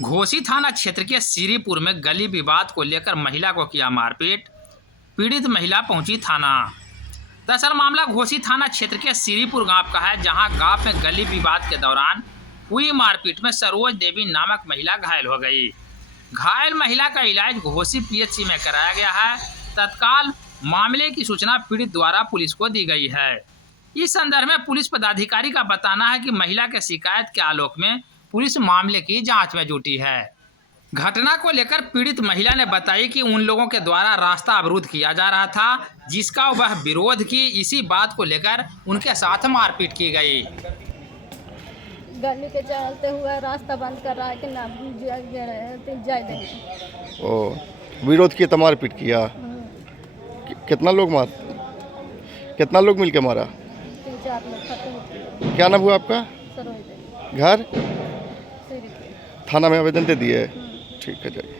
घोसी थाना क्षेत्र के सीरीपुर में गली विवाद को लेकर महिला को किया मारपीट, पीड़ित महिला पहुंची थाना। दरअसल मामला घोसी थाना क्षेत्र के सीरीपुर गांव का है, जहां गांव में गली विवाद के दौरान हुई मारपीट में सरोज देवी नामक महिला घायल हो गई। घायल महिला का इलाज घोसी पीएचसी में कराया गया है। तत्काल मामले की सूचना पीड़ित द्वारा पुलिस को दी गई है। इस संदर्भ में पुलिस पदाधिकारी का बताना है कि महिला के शिकायत के आलोक में पुलिस मामले की जांच में जुटी है। घटना को लेकर पीड़ित महिला ने बताई कि उन लोगों के द्वारा रास्ता अवरुद्ध किया जा रहा था, जिसका वह विरोध की। इसी बात को लेकर उनके साथ मारपीट की गई। गली के चलते हुए रास्ता बंद कर रहा है कि ना जाए देंगे। ओ विरोध किया तो मारपीट किया। कितना लोग मिल के मारा? 3-4 लोग खत्म। क्या नाम हुआ आपका? सरोज देवी। घर? सीरीपुर। थाना में आवेदन दे दिए? ठीक है, जाइए।